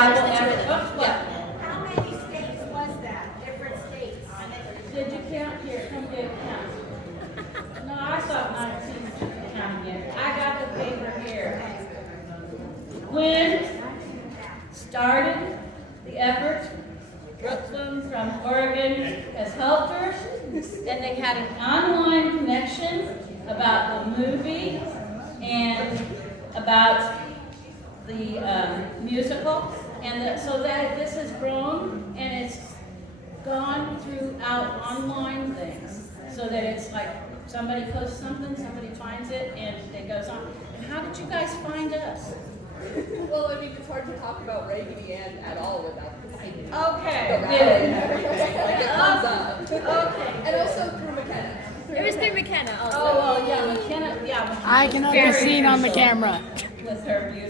Revival Effort. How many states was that? Different states? Did you count? Here, come get a count. No, I thought 19 count again. I got the paper here. Gwyn started the effort. Brooklyn from Oregon has helped her. And they had an online connection about the movie and about the musical. And so that this has grown and it's gone throughout online things. So that it's like somebody posts something, somebody finds it, and it goes on. And how did you guys find us? Well, I mean, it's hard to talk about Raggedy Ann at all without the singing. Okay. The rally and everything. Like, it comes up. Okay. And also through McKenna. It was through McKenna also. Oh, well, yeah, McKenna, I cannot be seen on the camera. With her beauty.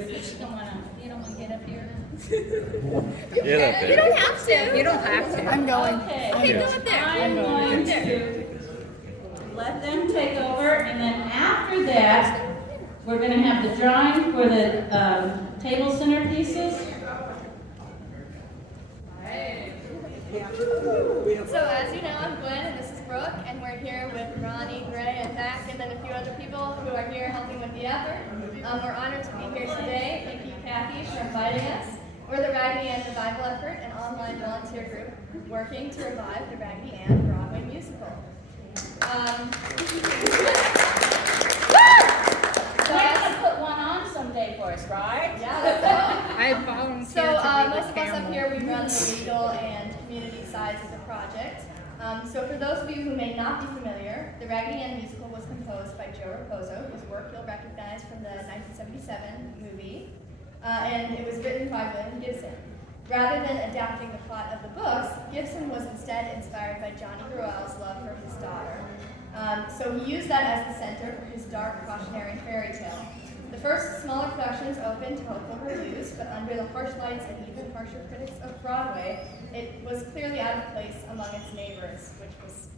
You don't want to get up here? You don't have to. You don't have to. I'm going. Okay. Okay, go up there. I'm going to let them take over, and then after that, we're going to have the drawing for the table centerpieces. So as you know, I'm Gwyn and this is Brooke, and we're here with Ronnie, Gray, and Mac, and then a few other people who are here helping with the effort. We're honored to be here today. Thank you, Kathy, for inviting us. We're the Raggedy Ann Revival Effort, an online volunteer group working to revive the Raggedy Ann Broadway musical. So you're going to put one on someday for us, right? Yeah, let's go. I volunteered So to most be of the us up camera. here, we run the legal and community sides of the project. So for those of you who may not be familiar, the Raggedy Ann musical was composed by Joe Raposo, whose work you'll recognize from the 1977 movie, and it was written by Gibson. Rather than adapting the plot of the books, Gibson was instead inspired by Johnny Gruelle's love for his daughter. So he used that as the center for his dark cautionary fairy tale. The first smaller productions opened to hopeful reviews, but under the harsh lights and even harsher critics of Broadway, it was clearly out of place among its neighbors, which was,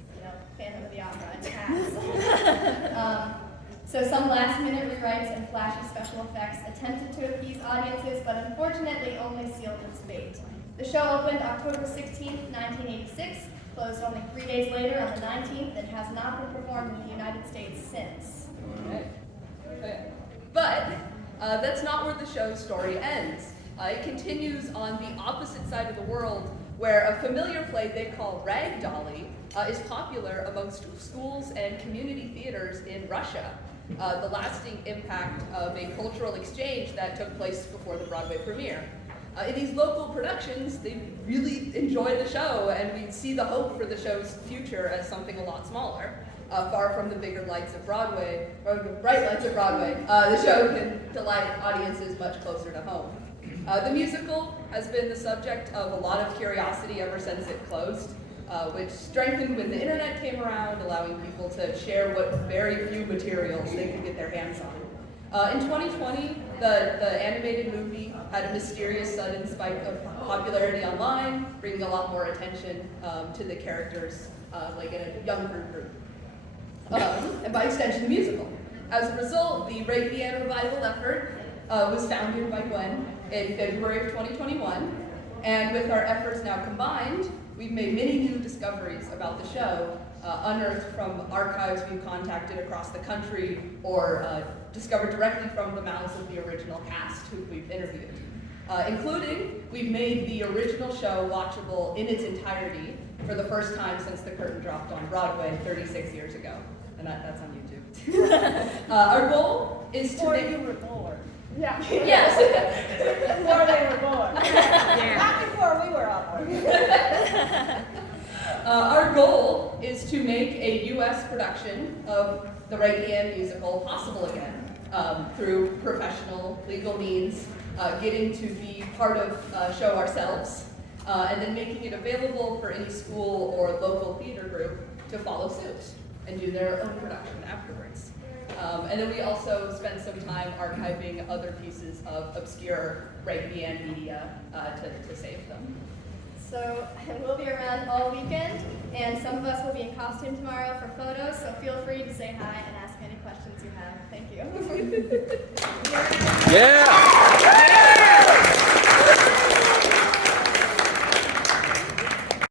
Phantom of the Opera and Cats. So some last-minute rewrites and flashy special effects attempted to appease audiences, but unfortunately only sealed its fate. The show opened October 16, 1986, closed only 3 days later on the 19th, and has not been performed in the United States since. But that's not where the show's story ends. It continues on the opposite side of the world, where a familiar play they call Rag Dolly is popular amongst schools and community theaters in Russia. The lasting impact of a cultural exchange that took place before the Broadway premiere. In these local productions, they really enjoy the show, and we see the hope for the show's future as something a lot smaller. Far from the bigger lights of Broadway, or the bright lights of Broadway, the show can delight audiences much closer to home. The musical has been the subject of a lot of curiosity ever since it closed, which strengthened when the internet came around, allowing people to share what very few materials they could get their hands on. In 2020, the animated movie had a mysterious sudden spike of popularity online, bringing a lot more attention to the characters, like in a younger group. And by extension, the musical. As a result, the Raggedy Ann Revival Effort was founded by Gwyn in February of 2021, and with our efforts now combined, we've made many new discoveries about the show, unearthed from archives we've contacted across the country, or discovered directly from the mouths of the original cast who we've interviewed. Including, we've made the original show watchable in its entirety for the first time since the curtain dropped on Broadway 36 years ago. And that's on YouTube. Our goal is to make... you were born. Yeah. Yes. Before they were born. Yeah. Not before we were all born. Our goal is to make a U.S. production of the Raggedy Ann musical possible again through professional legal means, getting to be part of a show ourselves, and then making it available for any school or local theater group to follow suit and do their own production afterwards. And then we also spent some time archiving other pieces of obscure Raggedy Ann media to save them. So we'll be around all weekend, and some of us will be in costume tomorrow for photos, so feel free to say hi and ask any questions you have. Thank you. Yeah!